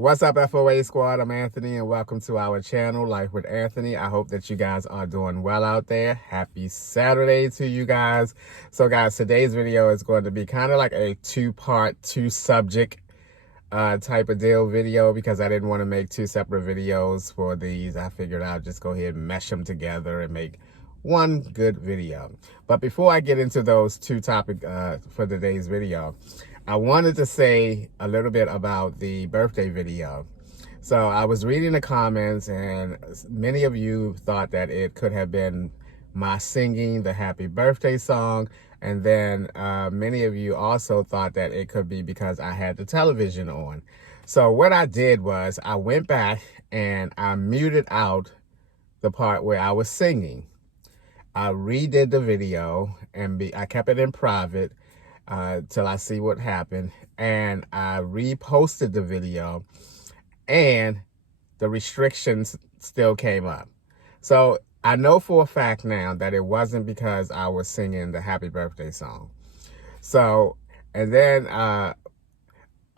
What's up, FOA Squad? I'm Anthony, and welcome to our channel, Life with Anthony. I hope that you guys are doing well out there. Happy Saturday to you guys. So, guys, today's video is going to be kind of like a two-part, two-subject type of deal video because I didn't want to make two separate videos for these. I figured I'd just go ahead and mesh them together and make one good video. But before I get into those two topics for today's video, I wanted to say a little bit about the birthday video. So I was reading the comments, and many of you thought that it could have been my singing the happy birthday song. And then many of you also thought that it could be because I had the television on. So what I did was I went back and I muted out the part where I was singing. I redid the video and I kept it in private till I see what happened. And I reposted the video and the restrictions still came up. So I know for a fact now that it wasn't because I was singing the happy birthday song. So, and then I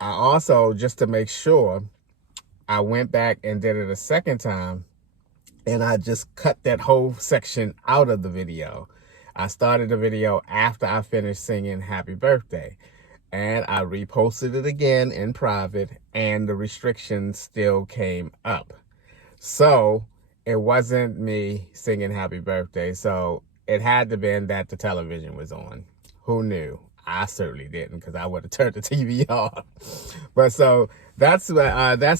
also, just to make sure, I went back and did it a second time, and I just cut that whole section out of the video. I started the video after I finished singing happy birthday, and I reposted it again in private, and the restrictions still came up. So it wasn't me singing happy birthday. So it had to been that the television was on. Who knew? I certainly didn't, because I would have turned the TV off. But so that's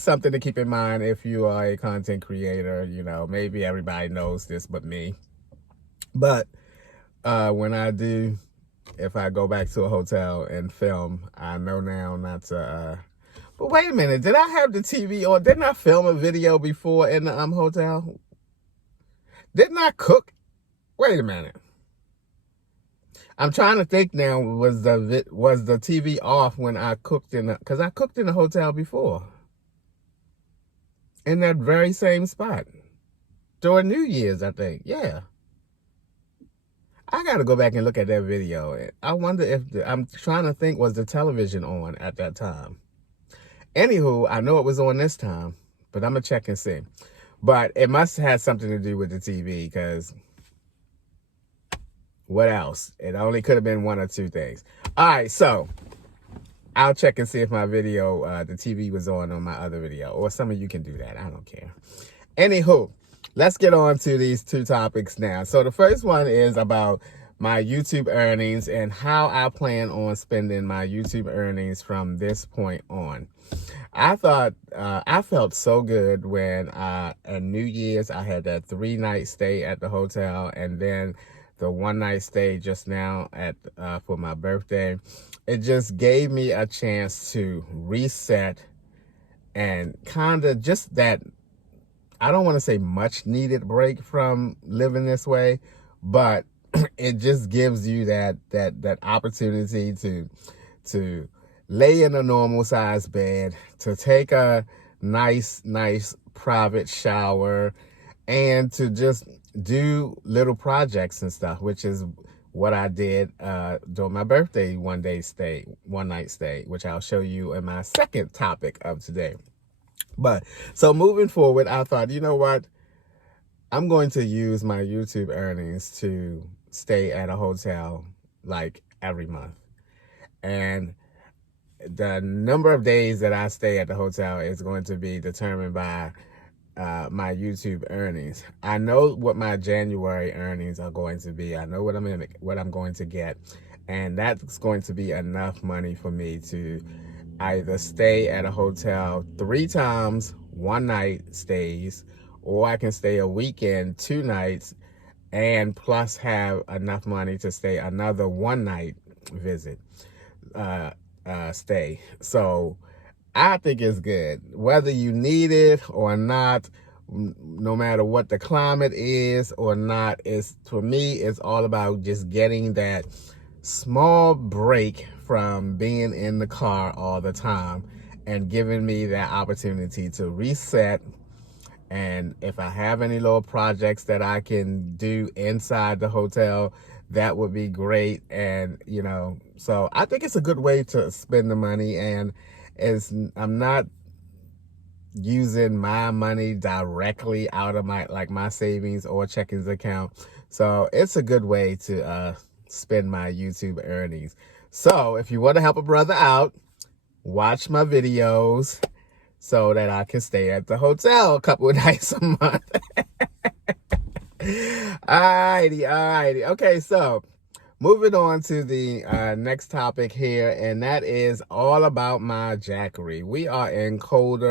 something to keep in mind if you are a content creator. You know, maybe everybody knows this but me. But when I do, if I go back to a hotel and film, I know now not to but wait a minute, did I have the TV on? Didn't I film a video before in the hotel? Didn't I cook? Wait a minute. I'm trying to think now, was the TV off when I cooked in the, because I cooked in the hotel before. In that very same spot. During New Year's, I think. Yeah. I got to go back and look at that video. I wonder if, I'm trying to think, was the television on at that time? Anywho, I know it was on this time, but I'm going to check and see. But it must have had something to do with the TV, because what else? It only could have been one or two things. All right, so I'll check and see if my video, the TV was on my other video, or some of you can do that. I don't care. Anywho, let's get on to these two topics now. So the first one is about my YouTube earnings and how I plan on spending my YouTube earnings from this point on. I thought, I felt so good when at New Year's I had that 3-night stay at the hotel, and then the 1-night stay just now at for my birthday. It just gave me a chance to reset and kind of just that, I don't want to say much needed break from living this way, but it just gives you that opportunity to lay in a normal size bed, to take a nice private shower, and to just do little projects and stuff, which is what I did during my birthday 1-night stay, which I'll show you in my second topic of today. But so moving forward, I thought, you know what? I'm going to use my YouTube earnings to stay at a hotel like every month. And the number of days that I stay at the hotel is going to be determined by my YouTube earnings. I know what my January earnings are going to be. I know what I'm going to get. And that's going to be enough money for me to either stay at a hotel 3 times 1-night stays, or I can stay a weekend 2 nights and plus have enough money to stay another 1-night visit stay. So I think it's good, whether you need it or not. No matter what the climate is or not, is, for me, it's all about just getting that small break from being in the car all the time and giving me that opportunity to reset. And if I have any little projects that I can do inside the hotel, that would be great. And, you know, so I think it's a good way to spend the money. And I'm not using my money directly out of my savings or checkings account. So it's a good way to spend my YouTube earnings. So if you want to help a brother out, watch my videos so that I can stay at the hotel a couple of nights a month. Alrighty. Okay, so moving on to the next topic here, and that is all about my jackery. We are in cold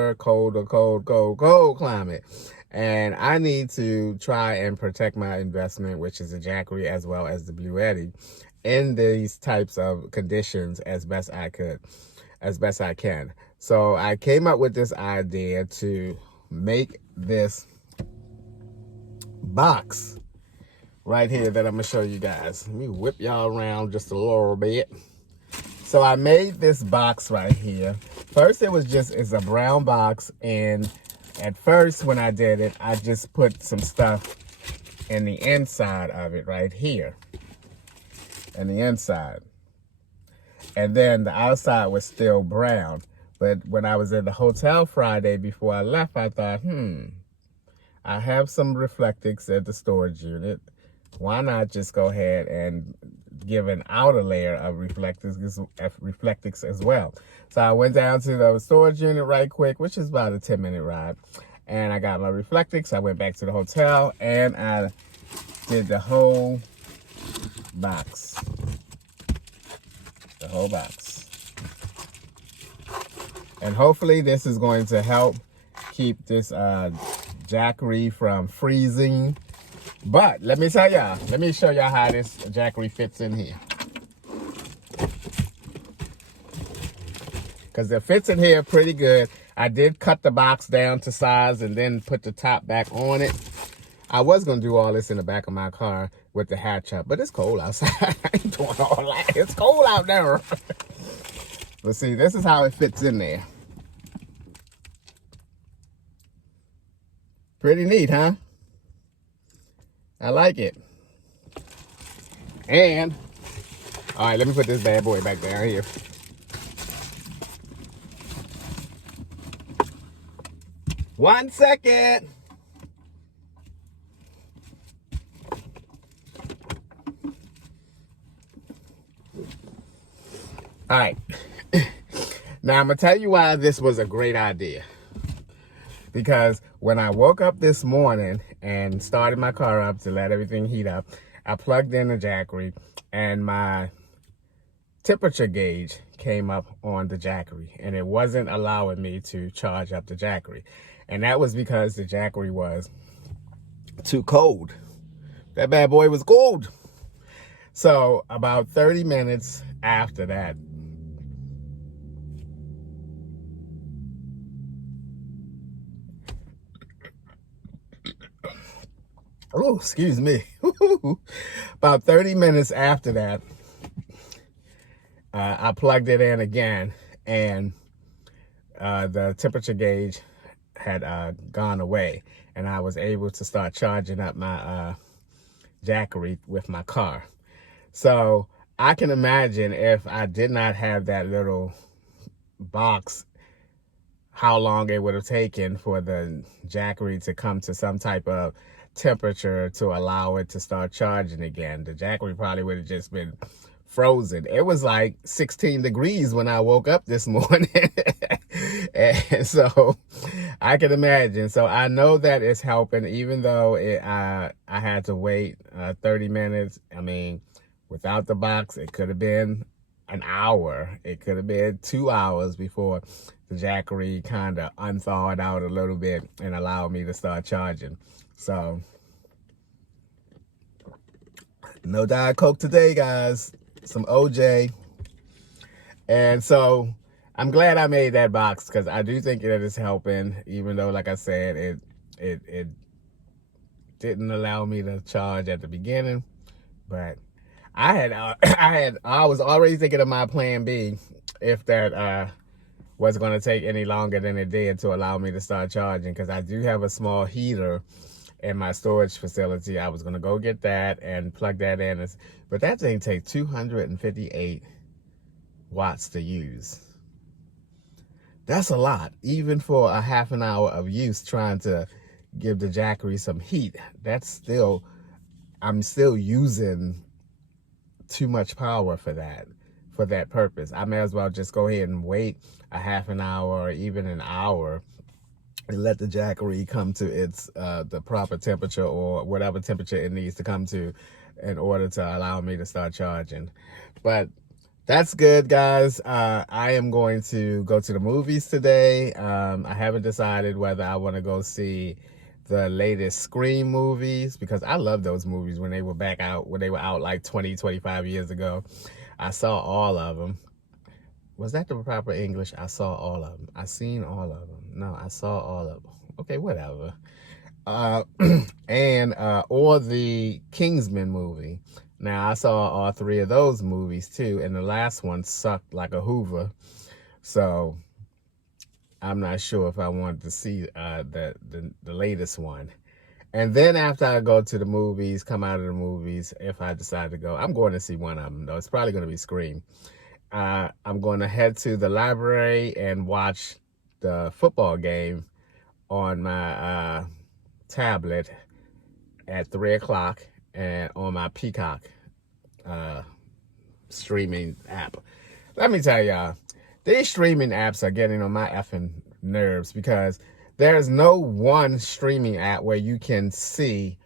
climate, and I need to try and protect my investment, which is the jackery as well as the Blue Eddy, in these types of conditions as best I can. So I came up with this idea to make this box right here that I'm gonna show you guys. Let me whip y'all around just a little bit. So I made this box right here. First it's a brown box, and at first when I did it, I just put some stuff in the inside of it right here. And the inside. And then the outside was still brown. But when I was in the hotel Friday before I left, I thought, I have some reflectix at the storage unit. Why not just go ahead and give an outer layer of reflectix as well? So I went down to the storage unit right quick, which is about a 10-minute ride. And I got my reflectix. I went back to the hotel and I did the whole box. The whole box. And hopefully this is going to help keep this jackery from freezing. But let me tell y'all, let me show y'all how this jackery fits in here. Because it fits in here pretty good. I did cut the box down to size and then put the top back on it. I was going to do all this in the back of my car with the hatch up, but it's cold outside. I ain't doing all that. It's cold out there. But see, this is how it fits in there. Pretty neat, huh? I like it. And, all right, let me put this bad boy back down here. One second. All right. Now, I'm going to tell you why this was a great idea. Because when I woke up this morning and started my car up to let everything heat up, I plugged in the jackery and my temperature gauge came up on the jackery and it wasn't allowing me to charge up the jackery. And that was because the jackery was too cold. That bad boy was cold. So about 30 minutes after that, oh, excuse me. About 30 minutes after that, I plugged it in again, and the temperature gauge had gone away, and I was able to start charging up my jackery with my car. So I can imagine if I did not have that little box, how long it would have taken for the jackery to come to some type of temperature to allow it to start charging again. The jackery probably would have just been frozen. It was like 16 degrees when I woke up this morning. And so I can imagine. So I know that it's helping, even though I had to wait 30 minutes. I mean, without the box, it could have been an hour. It could have been 2 hours before the jackery kind of unthawed out a little bit and allowed me to start charging. So, no Diet Coke today, guys. Some OJ. And so, I'm glad I made that box because I do think that it's helping, even though, like I said, it didn't allow me to charge at the beginning. But I was already thinking of my plan B if that was going to take any longer than it did to allow me to start charging, because I do have a small heater in my storage facility. I was going to go get that and plug that in. But that thing takes 258 watts to use. That's a lot, even for a half an hour of use trying to give the Jackery some heat. That's still, I'm still using too much power for that purpose. I may as well just go ahead and wait a half an hour or even an hour and let the Jackery come to its the proper temperature or whatever temperature it needs to come to in order to allow me to start charging. But that's good, guys. I am going to go to the movies today. I haven't decided whether I want to go see the latest Scream movies, because I love those movies when they were out like 20, 25 years ago. I saw all of them. Was that the proper English? I saw all of them. I seen all of them. No, I saw all of them. Okay, whatever. Or the Kingsman movie. Now, I saw all three of those movies too, and the last one sucked like a Hoover. So I'm not sure if I want to see the latest one. And then after I go to the movies, come out of the movies, if I decide to go, I'm going to see one of them, though. It's probably going to be Scream. I'm going to head to the library and watch the football game on my tablet at 3 o'clock and on my Peacock streaming app. Let me tell y'all, these streaming apps are getting on my effing nerves, because there's no one streaming app where you can see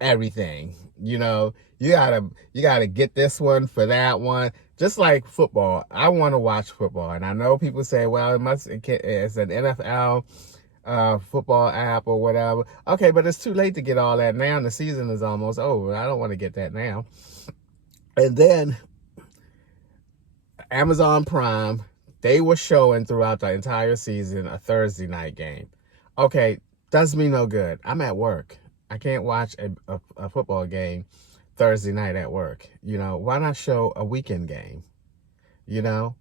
everything. You know, you gotta get this one for that one. Just like football, I want to watch football, and I know people say, well, it's an NFL football app or whatever. Okay, but it's too late to get all that now. The season is almost over. I don't want to get that now. And then Amazon Prime, they were showing throughout the entire season a Thursday night game. Okay, does me no good. I'm at work. I can't watch a football game Thursday night at work. You know, why not show a weekend game? You know,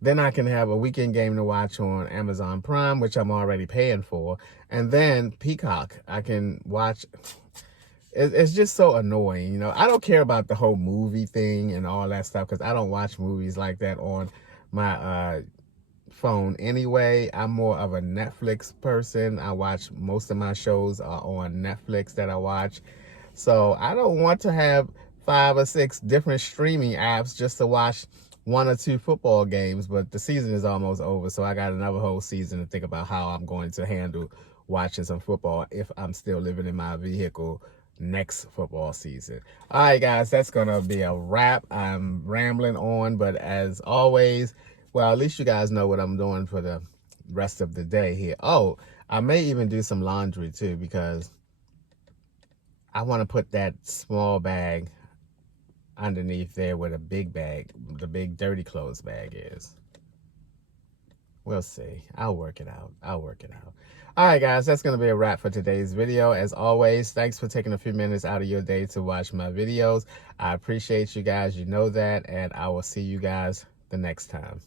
then I can have a weekend game to watch on Amazon Prime, which I'm already paying for. And then Peacock, I can watch. It's just so annoying. You know, I don't care about the whole movie thing and all that stuff, because I don't watch movies like that on my phone anyway. I'm more of a Netflix person. I watch most of my shows are on Netflix that I watch. So I don't want to have 5 or 6 different streaming apps just to watch 1 or 2 football games. But the season is almost over, so I got another whole season to think about how I'm going to handle watching some football if I'm still living in my vehicle next football season. All right, guys, that's gonna be a wrap. I'm rambling on, but as always, well, at least you guys know what I'm doing for the rest of the day here. Oh, I may even do some laundry too, because I want to put that small bag underneath there where the big bag, the big dirty clothes bag is. We'll see. I'll work it out. All right, guys, that's going to be a wrap for today's video. As always, thanks for taking a few minutes out of your day to watch my videos. I appreciate you guys. You know that. And I will see you guys the next time.